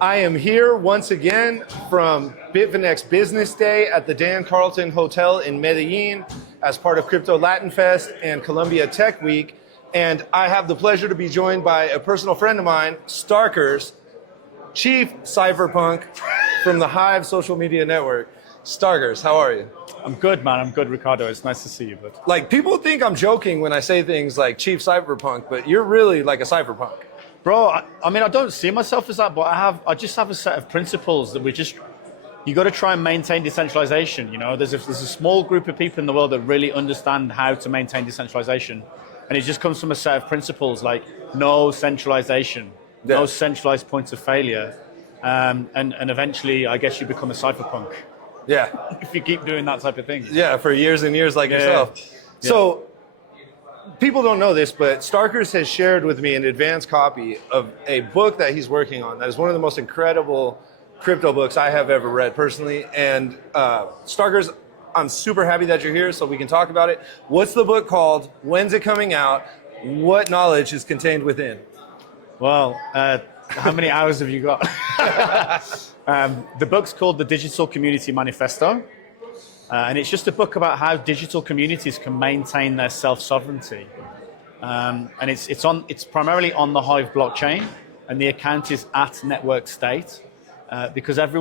I am here once again from Bitfinex Business Day at the Dan Carlton Hotel in Medellin as part of Crypto Latin Fest and Colombia Tech Week. And I have the pleasure to be joined by a personal friend of mine, Starkerz, Chief Cypherpunk from the Hive social media network. Starkerz, how are you? I'm good, man. I'm good, Ricardo. It's nice to see you. But like, people think I'm joking when I say things like Chief Cypherpunk, but you're really like a cypherpunk. bro, I mean, I don't see myself as that, but I just have a set of principles that you got to try and maintain decentralization. You know, there's a small group of people in the world that really understand how to maintain decentralization, and it just comes from a set of principles like no centralization, no centralized points of failure, and eventually, I guess you become a cypherpunk. Yeah. If you keep doing that type of thing. Yeah, for years and years like yourself. Yeah. So, people don't know this, but Starkerz has shared with me an advanced copy of a book that he's working on that is one of the most incredible crypto books I have ever read personally. And Starkerz, I'm super happy that you're here so we can talk about it. What's the book called? When's it coming out? What knowledge is contained within? Well, how many hours have you got? The book's called the Digital Community Manifesto. And it's just a book about how digital communities can maintain their self-sovereignty. And it's primarily on the Hive blockchain, and the account is at network state, because every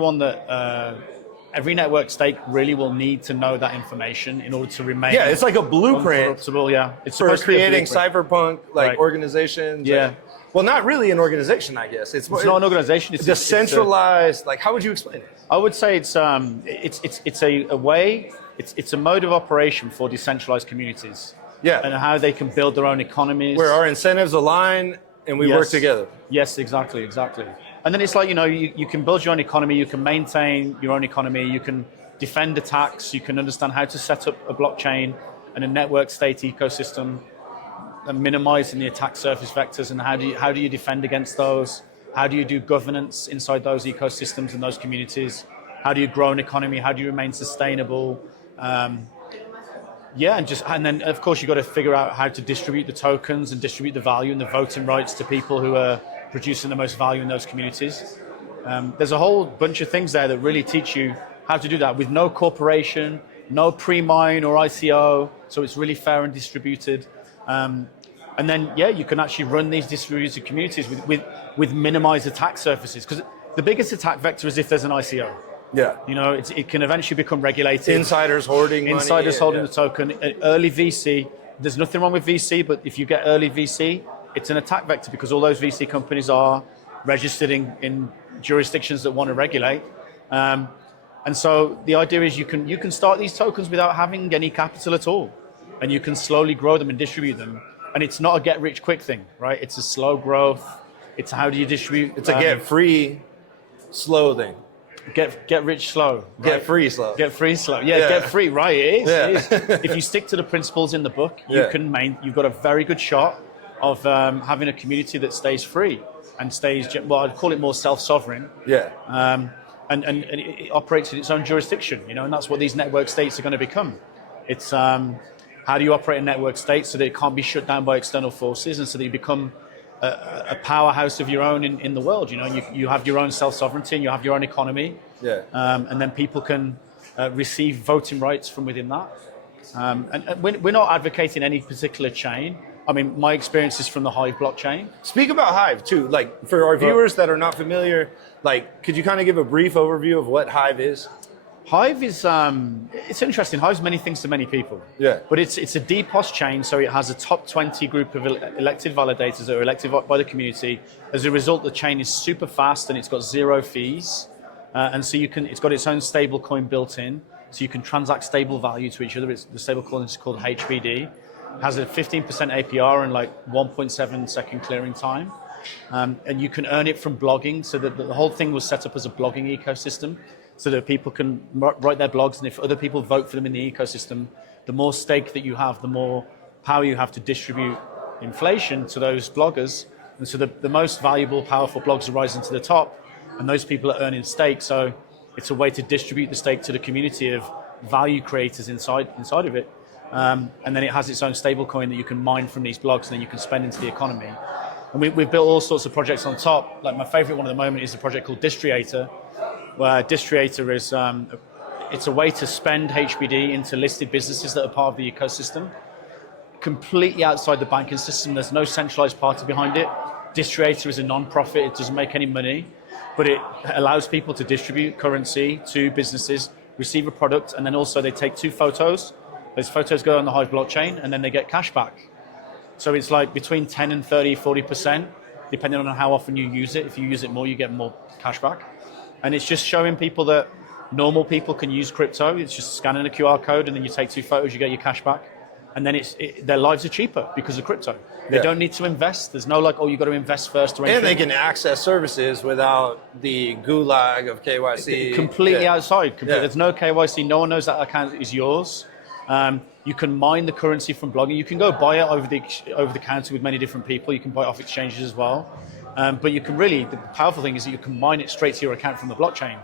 network state really will need to know that information in order to remain. Yeah, it's like a blueprint. Yeah, it's for creating cypherpunk organizations. Yeah. Well, not really an organization, I guess. It's not an organization. It's decentralized. Like, how would you explain it? I would say it's a mode of operation for decentralized communities. Yeah. And how they can build their own economies. Where our incentives align and we work together. Yes, exactly. And then it's like, you know, you can build your own economy, you can maintain your own economy, you can defend attacks, you can understand how to set up a blockchain and a network state ecosystem, and minimizing the attack surface vectors, and how do you defend against those? How do you do governance inside those ecosystems and those communities? How do you grow an economy? How do you remain sustainable? And then of course you got to figure out how to distribute the tokens and distribute the value and the voting rights to people who are producing the most value in those communities. There's a whole bunch of things there that really teach you how to do that with no corporation, no pre-mine or ICO, so it's really fair and distributed. And then, you can actually run these distributed communities with minimized attack surfaces. Because the biggest attack vector is if there's an ICO. Yeah. You know, it can eventually become regulated. Insiders hoarding money. Insiders holding the token. Early VC, there's nothing wrong with VC, but if you get early VC, it's an attack vector because all those VC companies are registered in jurisdictions that want to regulate. And so the idea is you can start these tokens without having any capital at all. And you can slowly grow them and distribute them. And it's not a get-rich-quick thing, right? It's a slow growth. It's how do you distribute. It's a get-free, slow thing. Get rich slow. Right? Get free slow. Get free slow. Yeah, get free, right, it is. Yeah. It is. If you stick to the principles in the book, you've got a very good shot of having a community that stays free and stays, well, I'd call it more self-sovereign. Yeah. And it operates in its own jurisdiction, you know, and that's what these network states are going to become. It's how do you operate a network state so that it can't be shut down by external forces, and so that you become a powerhouse of your own in the world. You know, you have your own self-sovereignty and you have your own economy. Yeah. And then people can receive voting rights from within that. And we're not advocating any particular chain. I mean, my experience is from the Hive blockchain. Speak about Hive too. Like, for our viewers that are not familiar, like, could you kind of give a brief overview of what Hive is? Hive is, it's interesting. Hive's many things to many people. Yeah. But it's a DPoS chain, so it has a top 20 group of elected validators that are elected by the community. As a result, the chain is super fast and it's got zero fees. And so it's got its own stable coin built in, so you can transact stable value to each other. The stable coin is called HBD. It has a 15% APR and like 1.7 second clearing time. And you can earn it from blogging, so that the whole thing was set up as a blogging ecosystem, so that people can write their blogs, and if other people vote for them in the ecosystem, the more stake that you have, the more power you have to distribute inflation to those bloggers. And so the most valuable, powerful blogs are rising to the top, and those people are earning stake. So it's a way to distribute the stake to the community of value creators inside of it. And then it has its own stable coin that you can mine from these blogs, and then you can spend into the economy. And we've built all sorts of projects on top. Like my favorite one at the moment is a project called Distriator, where Distriator is it's a way to spend HBD into listed businesses that are part of the ecosystem, completely outside the banking system. There's no centralized party behind it. Distriator is a non-profit. It doesn't make any money, but it allows people to distribute currency to businesses, receive a product, and then also they take 2 photos. Those photos go on the Hive blockchain, and then they get cash back. So it's like between 10 and 30, 40%, depending on how often you use it. If you use it more, you get more cash back. And it's just showing people that normal people can use crypto. It's just scanning a QR code, and then you take 2 photos, you get your cash back. And then their lives are cheaper because of crypto. They don't need to invest. There's no like, oh, you got to invest first or anything. And they can access services without the gulag of KYC. Completely outside. There's no KYC. No one knows that account is yours. You can mine the currency from blogging. You can go buy it over the counter with many different people. You can buy it off exchanges as well. But you can really, the powerful thing is that you can mine it straight to your account from the blockchain,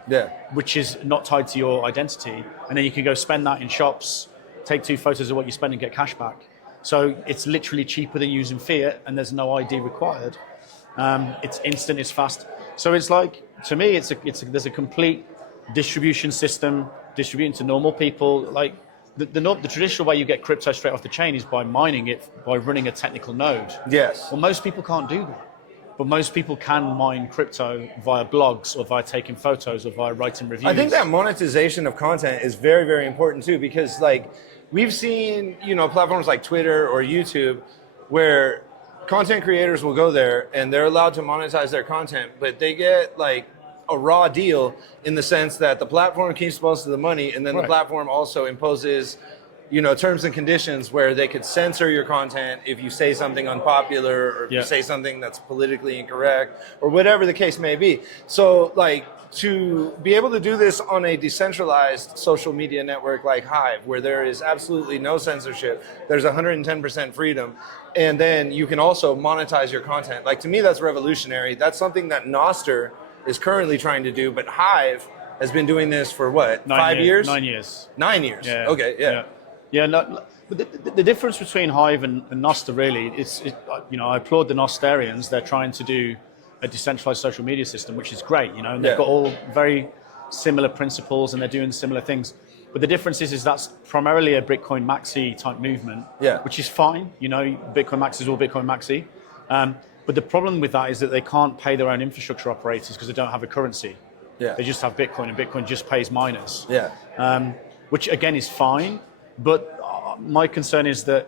which is not tied to your identity. And then you can go spend that in shops, take 2 photos of what you spend and get cash back. So it's literally cheaper than using fiat, and there's no ID required. It's instant, it's fast. So it's like, to me, there's a complete distribution system, distributing to normal people. Like the traditional way you get crypto straight off the chain is by mining it, by running a technical node. Yes. Well, most people can't do that. But most people can mine crypto via blogs or via taking photos or via writing reviews. I think that monetization of content is very, very important too, because like we've seen, platforms like Twitter or YouTube where content creators will go there and they're allowed to monetize their content, but they get like a raw deal in the sense that the platform keeps most of the money, and then the platform also imposes terms and conditions where they could censor your content if you say something unpopular or if you say something that's politically incorrect or whatever the case may be. So like to be able to do this on a decentralized social media network like Hive, where there is absolutely no censorship, there's 110% freedom, and then you can also monetize your content. Like to me, that's revolutionary. That's something that Nostr is currently trying to do, but Hive has been doing this for what, 5 years? 9 years. 9 years. Yeah. Okay. Yeah. Yeah, no, but the difference between Hive and Nostr really is, I applaud the Nostarians. They're trying to do a decentralized social media system, which is great, and they've got all very similar principles and they're doing similar things. But the difference is that's primarily a Bitcoin maxi type movement, which is fine. Bitcoin maxi is all Bitcoin maxi. But the problem with that is that they can't pay their own infrastructure operators because they don't have a currency. Yeah. They just have Bitcoin, and Bitcoin just pays miners. Yeah. Which again is fine. But my concern is that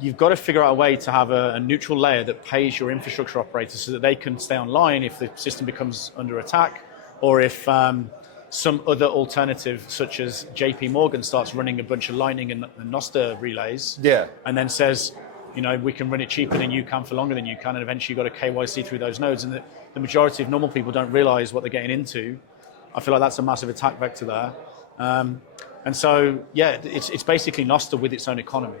you've got to figure out a way to have a neutral layer that pays your infrastructure operators so that they can stay online if the system becomes under attack, or if some other alternative, such as JP Morgan, starts running a bunch of Lightning and Nostr relays, and then says, we can run it cheaper than you can for longer than you can, and eventually you've got a KYC through those nodes, and the majority of normal people don't realize what they're getting into. I feel like that's a massive attack vector there. And so, it's basically Nostr with its own economy,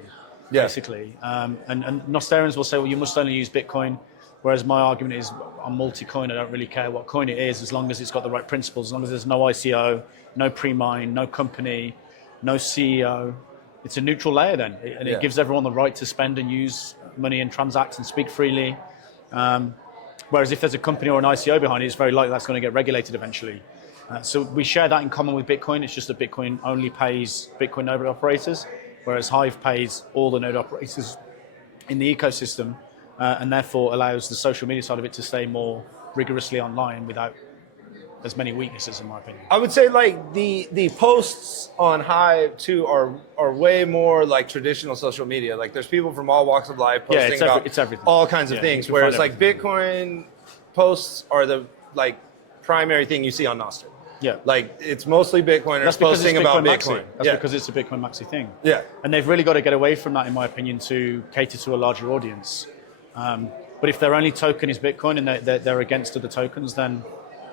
basically. And Nostarians will say, well, you must only use Bitcoin, whereas my argument is, I'm multi-coin, I don't really care what coin it is, as long as it's got the right principles, as long as there's no ICO, no pre-mine, no company, no CEO. It's a neutral layer then, and it gives everyone the right to spend and use money and transact and speak freely. Whereas if there's a company or an ICO behind it, it's very likely that's going to get regulated eventually. So we share that in common with Bitcoin. It's just that Bitcoin only pays Bitcoin node operators, whereas Hive pays all the node operators in the ecosystem, and therefore allows the social media side of it to stay more rigorously online without as many weaknesses, in my opinion. I would say like the posts on Hive too are way more like traditional social media. Like there's people from all walks of life posting about all kinds of things, whereas like Bitcoin posts are the like primary thing you see on Nostr. Yeah. Like it's mostly Bitcoiners posting about Bitcoin. That's because it's a Bitcoin maxi thing. Yeah. And they've really got to get away from that, in my opinion, to cater to a larger audience. But if their only token is Bitcoin and they're against other tokens, then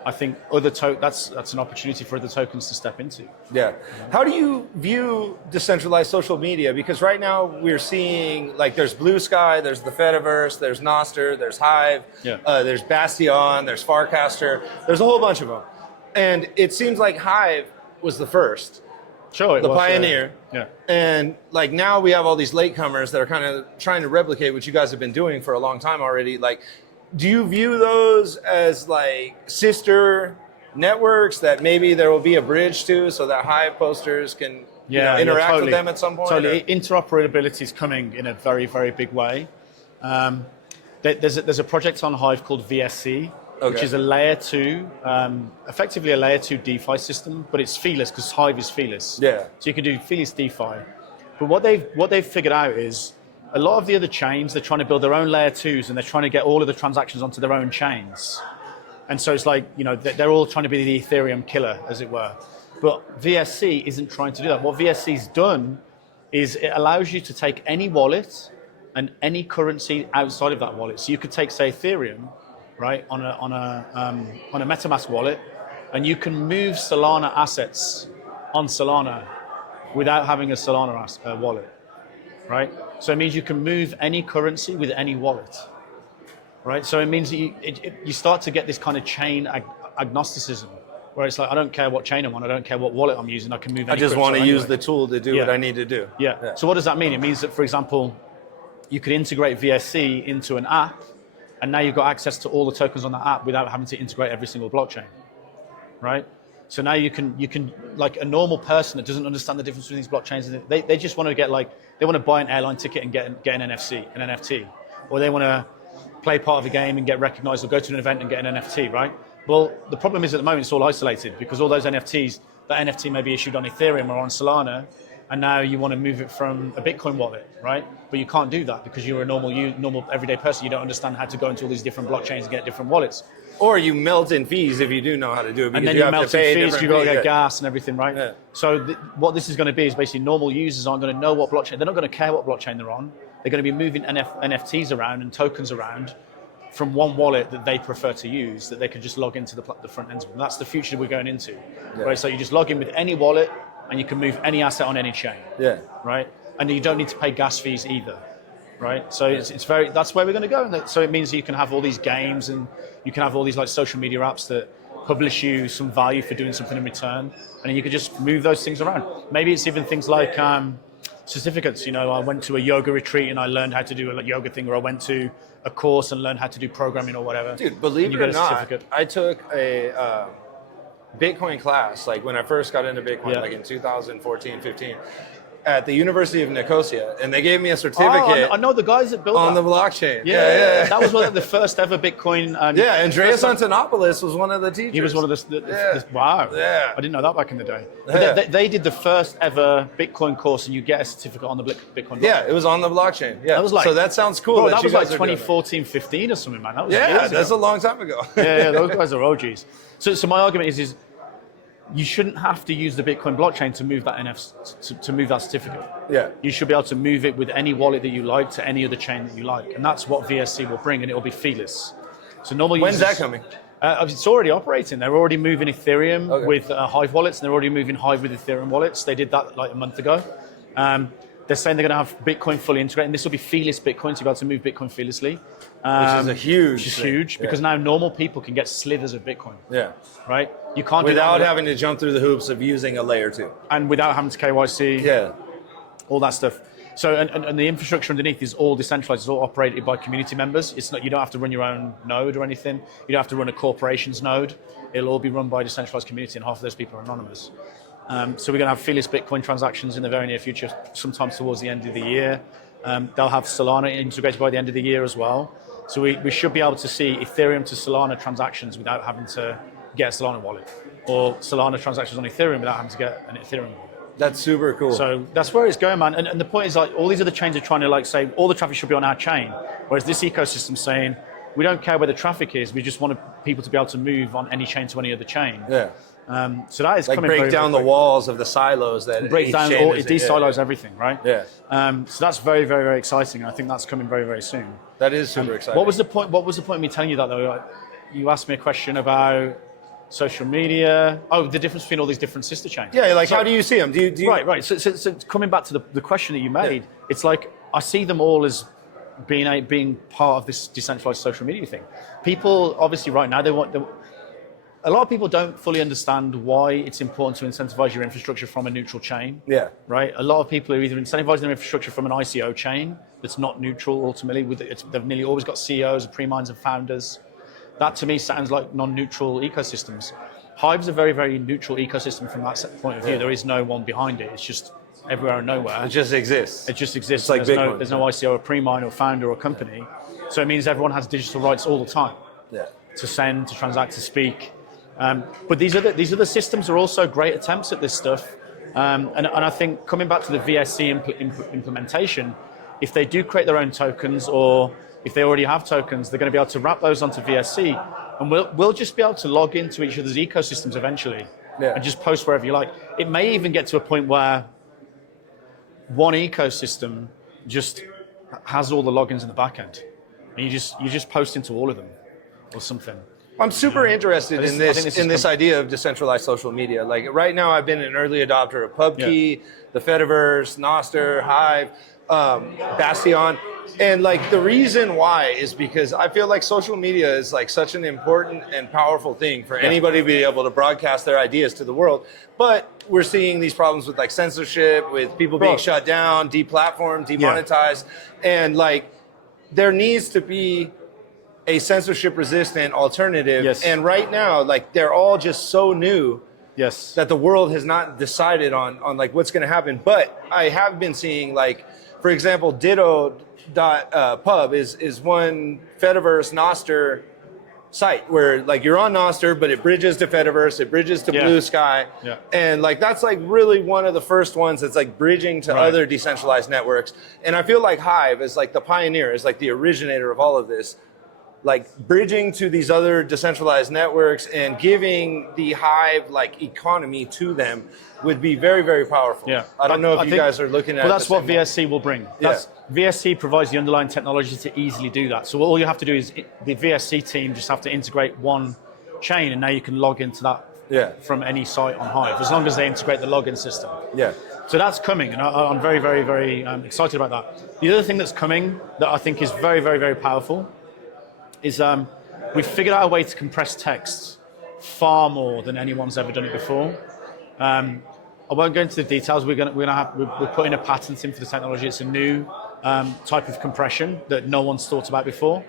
I think that's an opportunity for other tokens to step into. Yeah. How do you view decentralized social media? Because right now we're seeing like there's Blue Sky, there's the Fediverse, there's Nostr, there's Hive, there's Bastion, there's Farcaster, there's a whole bunch of them. And it seems like Hive was the first. Sure, the pioneer. And like now we have all these latecomers that are kind of trying to replicate what you guys have been doing for a long time already. Like, do you view those as like sister networks that maybe there will be a bridge to, so that Hive posters can interact totally. with them at some point? Totally. Interoperability is coming in a very, very big way. There's a project on Hive called VSC, which is a layer 2, effectively a layer 2 DeFi system, but it's feeless because Hive is feeless. Yeah. So you can do feeless DeFi. But what they've figured out is a lot of the other chains, they're trying to build their own layer 2s and they're trying to get all of the transactions onto their own chains. And so it's like, they're all trying to be the Ethereum killer, as it were. But VSC isn't trying to do that. What VSC's done is it allows you to take any wallet and any currency outside of that wallet. So you could take, say, Ethereum, right, on a MetaMask wallet, and you can move Solana assets on Solana without having a Solana wallet, right? So it means you can move any currency with any wallet, right? So it means that you start to get this kind of chain agnosticism, where it's like, I don't care what chain I'm on, I don't care what wallet I'm using, I can move any I just want to anyway. use the tool to do what I need to do. Yeah. So what does that mean? It means that, for example, you could integrate VSC into an app, and now you've got access to all the tokens on that app without having to integrate every single blockchain, right? So now you can like a normal person that doesn't understand the difference between these blockchains, they just want to get they want to buy an airline ticket and get an NFT, or they want to play part of a game and get recognized, or go to an event and get an NFT, right? Well, the problem is at the moment it's all isolated because all those NFTs, that NFT may be issued on Ethereum or on Solana, and now you want to move it from a Bitcoin wallet, right? But you can't do that because you're a normal everyday person. You don't understand how to go into all these different blockchains and get different wallets. Or you melt in fees if you do know how to do it. And then you melt in fees, you've got to get gas and everything, right? Yeah. So what this is going to be is basically normal users aren't going to know what blockchain, they're not going to care what blockchain they're on. They're going to be moving NFTs around and tokens around from one wallet that they prefer to use, that they can just log into the front end. And that's the future we're going into. Yeah. Right? So you just log in with any wallet and you can move any asset on any chain. Yeah. Right? And you don't need to pay gas fees either. Right? So it's very, that's where we're going to go. So it means you can have all these games and you can have all these like social media apps that publish you some value for doing something in return. And then you can just move those things around. Maybe it's even things like certificates. I went to a yoga retreat and I learned how to do a yoga thing, or I went to a course and learned how to do programming or whatever. Dude, believe it or not, I took a Bitcoin class, like when I first got into Bitcoin, like in 2014, 15, at the University of Nicosia, and they gave me a certificate. I know the guys that built on that. the blockchain. Yeah. That was one of the first ever Bitcoin. Andreas Antonopoulos was one of the teachers. He was one of the wow. Yeah. I didn't know that back in the day. But they did the first ever Bitcoin course, and you get a certificate on the Bitcoin blockchain. Yeah, it was on the blockchain. Yeah, that was like, so that sounds cool. Bro, that was like 2014, 15 or something, man. That was years ago. That's a long time ago. yeah, those guys are OGs. So my argument is you shouldn't have to use the Bitcoin blockchain to move that to move that certificate. Yeah. You should be able to move it with any wallet that you like to any other chain that you like, and that's what VSC will bring, and it will be feeless. So normal When's users, that coming? It's already operating. They're already moving Ethereum with Hive wallets, and they're already moving Hive with Ethereum wallets. They did that like a month ago. They're saying they're going to have Bitcoin fully integrated, and this will be feeless Bitcoin, so you'll be able to move Bitcoin feelessly. Which is huge because now normal people can get slithers of Bitcoin. Yeah. Right? You can't without do that having to jump through the hoops of using a layer 2. And without having to KYC. Yeah. All that stuff. So and the infrastructure underneath is all decentralized. It's all operated by community members. It's not, you don't have to run your own node or anything. You don't have to run a corporation's node. It'll all be run by a decentralized community, and half of those people are anonymous. So we're going to have feeless Bitcoin transactions in the very near future, sometime towards the end of the year. They'll have Solana integrated by the end of the year as well. So we should be able to see Ethereum to Solana transactions without having to get a Solana wallet, or Solana transactions on Ethereum without having to get an Ethereum wallet. That's super cool. So that's where it's going, man. And the point is, like, all these other chains are trying to like say all the traffic should be on our chain, whereas this ecosystem saying we don't care where the traffic is, we just want people to be able to move on any chain to any other chain. Yeah. So that is like coming break very, down very the walls of the silos that break down all, it de-silos everything, right? Yeah. So that's very, very, very exciting, and I think that's coming very, very soon. That is super exciting. What was the point? What was the point of me telling you that though? You asked me a question about social media. Oh, the difference between all these different sister chains. Yeah, like how do you see them? Do you... Right. So coming back to the question that you made, it's like I see them all as being part of this decentralized social media thing. People obviously right now they want a lot of people don't fully understand why it's important to incentivize your infrastructure from a neutral chain. Yeah. Right? A lot of people are either incentivizing their infrastructure from an ICO chain that's not neutral ultimately. They've nearly always got CEOs, pre-minds, and founders. That to me sounds like non-neutral ecosystems. Hive's a very, very neutral ecosystem from that point of view. There is no one behind it. It's just everywhere and nowhere. It just exists. It just exists. It's like There's no ICO or pre-mine or founder or company. So it means everyone has digital rights all the time. Yeah. To send, to transact, to speak. But these other systems are also great attempts at this stuff. And I think coming back to the VSC implementation, if they do create their own tokens, or if they already have tokens, they're going to be able to wrap those onto VSC, and we'll just be able to log into each other's ecosystems eventually, and just post wherever you like. It may even get to a point where one ecosystem just has all the logins in the back end, and you just post into all of them or something. I'm super interested in this idea of decentralized social media. Like right now, I've been an early adopter of PubKey, the Fediverse, Nostr, Hive, Bastion, and like the reason why is because I feel like social media is like such an important and powerful thing for anybody to be able to broadcast their ideas to the world. But we're seeing these problems with like censorship, with people being shut down, deplatformed, demonetized, and like there needs to be a censorship-resistant alternative. Yes. And right now, like they're all just so new that the world has not decided on like what's going to happen. But I have been seeing like, for example, Ditto.pub is one Fediverse Nostr site where like you're on Nostr, but it bridges to Fediverse, it bridges to Blue Sky, and like that's like really one of the first ones that's like bridging to other decentralized networks. And I feel like Hive is like the pioneer, is like the originator of all of this. Like bridging to these other decentralized networks and giving the Hive like economy to them would be very, very powerful. Yeah. I don't know if you guys are looking at. Well, that's what VSC will bring. VSC provides the underlying technology to easily do that. So all you have to do is the VSC team just have to integrate one chain, and now you can log into that from any site on Hive, as long as they integrate the login system. Yeah. So that's coming, and I'm very, very, very excited about that. The other thing that's coming that I think is very, very, very powerful is we've figured out a way to compress text far more than anyone's ever done it before. I won't go into the details. We're putting a patent in for the technology. It's a new type of compression that no one's thought about before.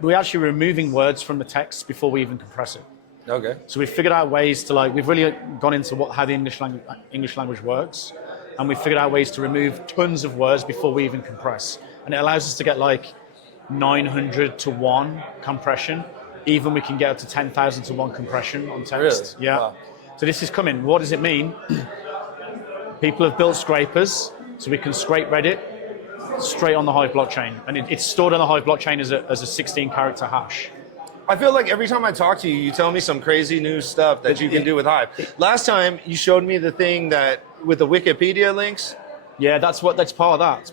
We're actually removing words from the text before we even compress it. Okay. So we've figured out ways to we've really gone into how the English language works, and we've figured out ways to remove tons of words before we even compress. And it allows us to get 900 to 1 compression. Even we can get up to 10,000 to 1 compression on text. Really? Yeah. Wow. So this is coming. What does it mean? People have built scrapers, so we can scrape Reddit straight on the Hive blockchain, and it's stored on the Hive blockchain as a 16-character hash. I feel like every time I talk to you, you tell me some crazy new stuff that you can do with Hive. Last time you showed me the thing that with the Wikipedia links. Yeah, that's part of that.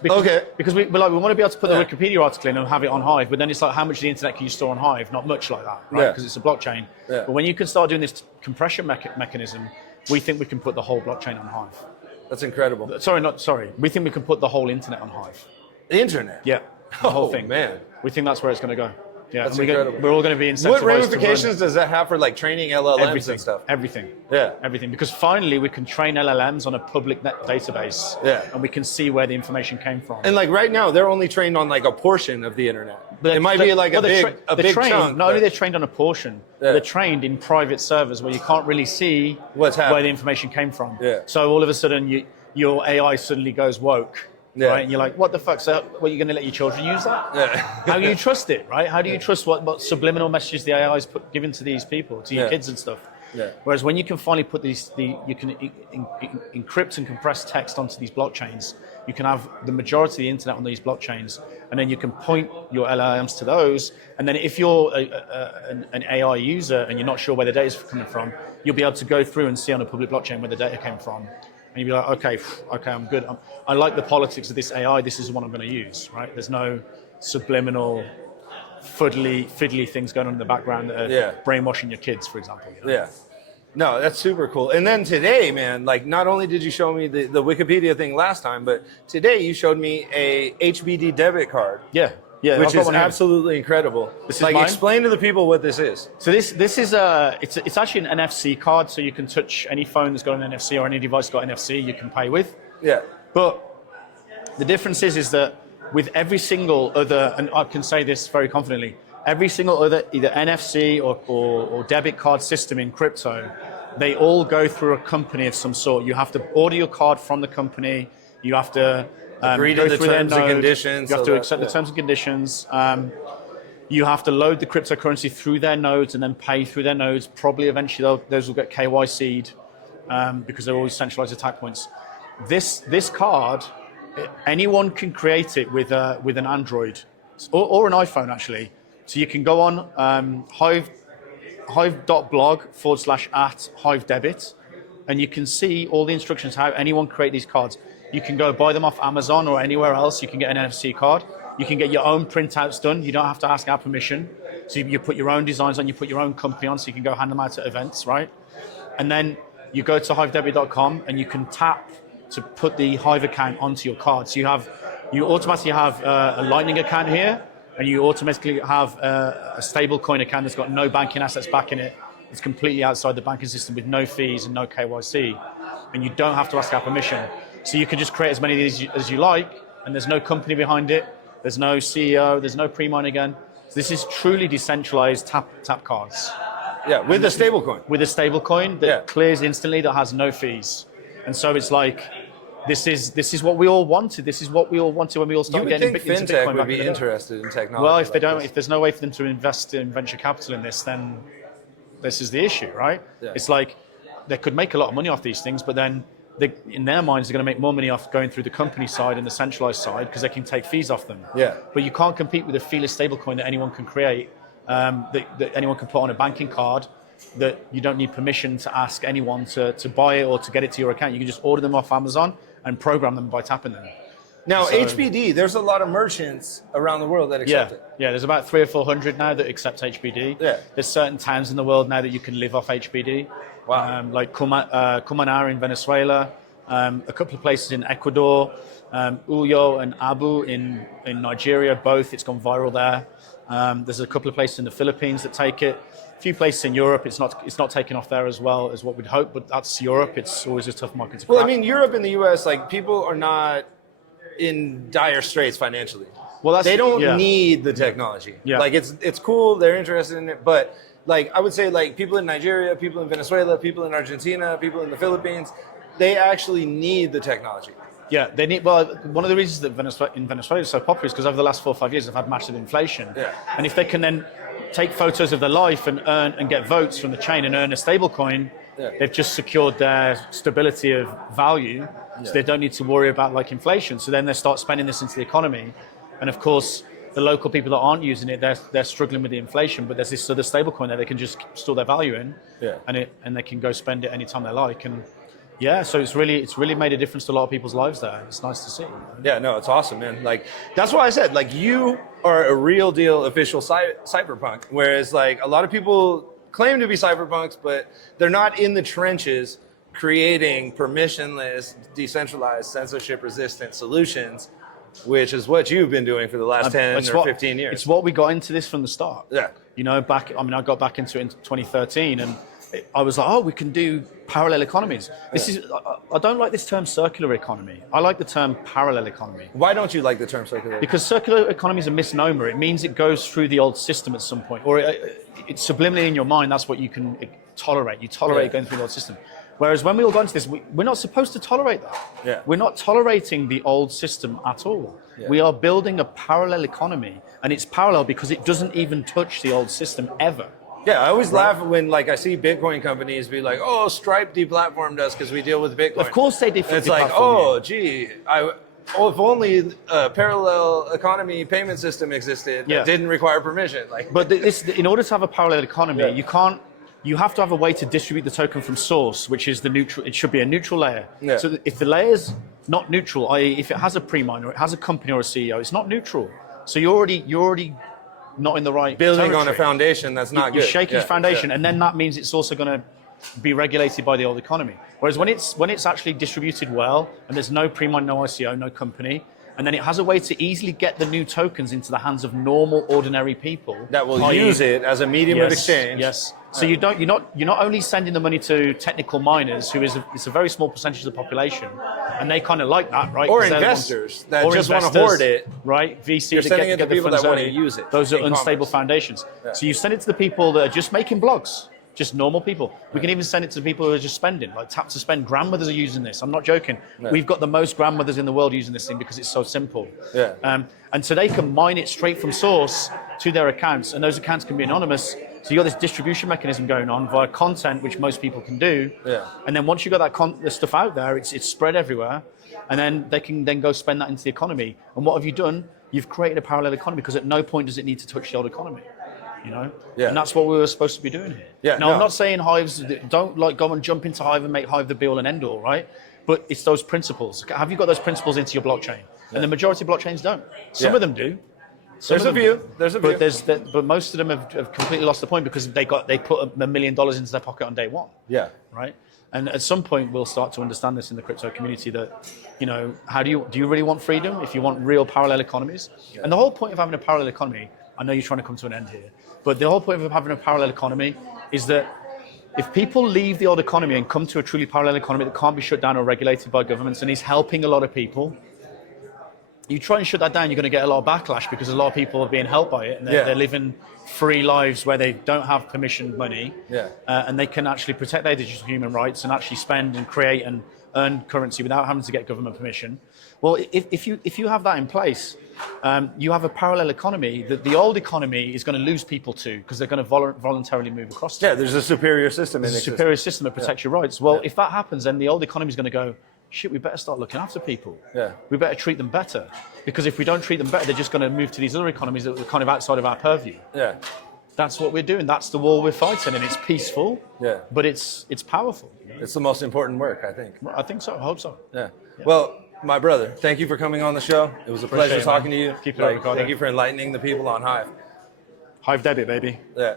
Because we want to be able to put the Wikipedia article in and have it on Hive, but then it's like, how much of the internet can you store on Hive? Not much like that, right? Because it's a blockchain. Yeah. But when you can start doing this compression mechanism, we think we can put the whole blockchain on Hive. That's incredible. Sorry. We think we can put the whole internet on Hive. The internet? Yeah, the whole thing. Man. We think that's where it's going to go. Yeah, that's incredible. We're all going to be incentivized. What ramifications does that have for training LLMs and stuff? Everything. Yeah. Everything. Because finally we can train LLMs on a public database. Yeah. And we can see where the information came from. And right now they're only trained on a portion of the internet. But it might be a big chunk. Not only they're trained on a portion, they're trained in private servers where you can't really see where the information came from. Yeah. So all of a sudden your AI suddenly goes woke. Yeah. Right? And you're like, what the fuck? So, what, are you going to let your children use that? Yeah. How do you trust it, right? How do you trust what subliminal messages the AI is given to these people, to your kids and stuff? Yeah. Whereas when you can finally put you can encrypt and compress text onto these blockchains, you can have the majority of the internet on these blockchains, and then you can point your LLMs to those. And then if you're an AI user and you're not sure where the data is coming from, you'll be able to go through and see on a public blockchain where the data came from. And you'll be like, okay, I'm good. I like the politics of this AI. This is what I'm going to use, right? There's no subliminal, fiddly things going on in the background that are brainwashing your kids, for example. You know? Yeah. No, that's super cool. And then today, man, not only did you show me the Wikipedia thing last time, but today you showed me a HBD debit card. Yeah. Yeah, which I've got is one here. absolutely incredible. This is like, mine? explain to the people what this is. So this is it's actually an NFC card, so you can touch any phone that's got an NFC or any device that's got NFC, you can pay with. Yeah. But the difference is that with every single other, and I can say this very confidently, every single other either NFC or debit card system in crypto, they all go through a company of some sort. You have to order your card from the company. You have to agree to go the through their terms and node. conditions. You have to accept the terms and conditions. You have to load the cryptocurrency through their nodes and then pay through their nodes. Probably eventually those will get KYC'd because they're always centralized attack points. This card, anyone can create it with an Android or an iPhone actually. So you can go on hive.blog/@Hive debit, and you can see all the instructions how anyone create these cards. You can go buy them off Amazon or anywhere else. You can get an NFC card. You can get your own printouts done. You don't have to ask our permission. So you put your own designs on, you put your own company on, so you can go hand them out at events, right? And then you go to hivedebit.com and you can tap to put the Hive account onto your card. So you automatically have a Lightning account here, and you automatically have a stablecoin account that's got no banking assets backing it. It's completely outside the banking system with no fees and no KYC. And you don't have to ask our permission. So you can just create as many of these as you like, and there's no company behind it. There's no CEO, there's no pre-mine again. So this is truly decentralized tap cards. Yeah, with a stablecoin. With a stablecoin that clears instantly, that has no fees. And so it's like, this is what we all wanted. This is what we all wanted when we all started getting into Bitcoin. You would think fintech would be interested in technology. Well, if there's no way for them to invest in venture capital in this, then this is the issue, right? Yeah. It's like they could make a lot of money off these things, but then in their minds, they're going to make more money off going through the company side and the centralized side because they can take fees off them. Yeah. But you can't compete with a feeless stablecoin that anyone can create, that anyone can put on a banking card, that you don't need permission to ask anyone to buy it or to get it to your account. You can just order them off Amazon and program them by tapping them. Now, HBD, there's a lot of merchants around the world that accept it. Yeah, there's about 300 or 400 now that accept HBD. Yeah. There's certain towns in the world now that you can live off HBD. Wow. Like Cumaná in Venezuela, a couple of places in Ecuador, Uyo and Abu in Nigeria, both. It's gone viral there. There's a couple of places in the Philippines that take it. A few places in Europe, it's not taken off there as well as what we'd hope, but that's Europe. It's always a tough market to crack. Well, I mean, Europe and the US, like, people are not in dire straits financially. Well, they don't need the technology. Yeah. Like, it's cool, they're interested in it, but like I would say, like, people in Nigeria, people in Venezuela, people in Argentina, people in the Philippines, they actually need the technology. Yeah, they need. Well, one of the reasons that Venezuela is so popular is because over the last 4 or 5 years they've had massive inflation. Yeah. And if they can then take photos of their life and earn and get votes from the chain and earn a stable coin, they've just secured their stability of value, so they don't need to worry about like inflation. So then they start spending this into the economy, and of course the local people that aren't using it, they're struggling with the inflation. But there's this other stable coin that they can just store their value in, and they can go spend it anytime they like. And yeah, so it's really made a difference to a lot of people's lives there. It's nice to see. Yeah, no, it's awesome, man. Like, that's why I said, like, you are a real deal official cypherpunk, whereas like a lot of people claim to be cypherpunks, but they're not in the trenches creating permissionless, decentralized, censorship-resistant solutions, which is what you've been doing for the last 10 or 15 years. It's what we got into this from the start. Yeah. You know, I got back into it in 2013, and I was like, oh, we can do parallel economies. I don't like this term circular economy. I like the term parallel economy. Why don't you like the term circular? Because circular economy is a misnomer. It means it goes through the old system at some point, or it's subliminally in your mind. That's what you can tolerate. You tolerate going through the old system. Whereas when we all got into this, we're not supposed to tolerate that. Yeah. We're not tolerating the old system at all. Yeah. We are building a parallel economy, and it's parallel because it doesn't even touch the old system ever. Yeah, I always laugh when like I see Bitcoin companies be like, "Oh, Stripe deplatformed us because we deal with Bitcoin." Of course they deplatformed. It's like, "Oh, gee, if only a parallel economy payment system existed that didn't require permission." Like, but in order to have a parallel economy, you have to have a way to distribute the token from source, which is the neutral. It should be a neutral layer. Yeah. So if the layer's not neutral, i.e., if it has a pre-mine or it has a company or a CEO, it's not neutral. So you're already not in the right building territory. On a foundation that's not good. You're shaky foundation, and then that means it's also going to be regulated by the old economy. Whereas when it's actually distributed well, and there's no pre-mine, no ICO, no company, And then it has a way to easily get the new tokens into the hands of normal, ordinary people that will use it as a medium of exchange. Yes. So you're not only sending the money to technical miners, who it's a very small percentage of the population, and they kind of like that, right? Or investors that just want to hoard it, right? VC you're to sending get it to the people funds that want to early. use it. Those are unstable foundations. Yeah. So you send it to the people that are just making blogs. Just normal people. We can even send it to the people who are just spending, like tap to spend. Grandmothers are using this. I'm not joking. Yeah. We've got the most grandmothers in the world using this thing because it's so simple. Yeah. And so they can mine it straight from source to their accounts, and those accounts can be anonymous. So you got this distribution mechanism going on via content, which most people can do. Yeah. And then once you got the stuff out there, it's spread everywhere, and then they can then go spend that into the economy. And what have you done? You've created a parallel economy because at no point does it need to touch the old economy. You know, and that's what we were supposed to be doing here. Yeah, now, I'm not saying Hives don't like go and jump into Hive and make Hive the be all and end all, right? But it's those principles. Have you got those principles into your blockchain? Yeah. And the majority of blockchains don't. Some of them do. There's a few. But most of them have completely lost the point because they put $1 million into their pocket on day one. Yeah. Right. And at some point we'll start to understand this in the crypto community that, you know, how do you really want freedom if you want real parallel economies? Yeah. And the whole point of having a parallel economy, I know you're trying to come to an end here, but the whole point of having a parallel economy is that if people leave the old economy and come to a truly parallel economy that can't be shut down or regulated by governments and is helping a lot of people, you try and shut that down, you're going to get a lot of backlash because a lot of people are being helped by it and they're living free lives where they don't have permissioned money, and they can actually protect their digital human rights and actually spend and create and earn currency without having to get government permission. Well, if you have that in place, you have a parallel economy that the old economy is going to lose people to because they're going to voluntarily move across to. Yeah, there's a superior system. There's a superior system that protects your rights. Well, if that happens, then the old economy is going to go, shit, we better start looking after people. Yeah. We better treat them better. Because if we don't treat them better, they're just going to move to these other economies that are kind of outside of our purview. Yeah. That's what we're doing. That's the war we're fighting, and it's peaceful. Yeah. But it's powerful. You know? It's the most important work, I think. I think so. I hope so. Yeah. Well, my brother, thank you for coming on the show. It was a pleasure talking to you. Keep it up, thank you for enlightening the people on Hive. Hive debit, baby. Yeah.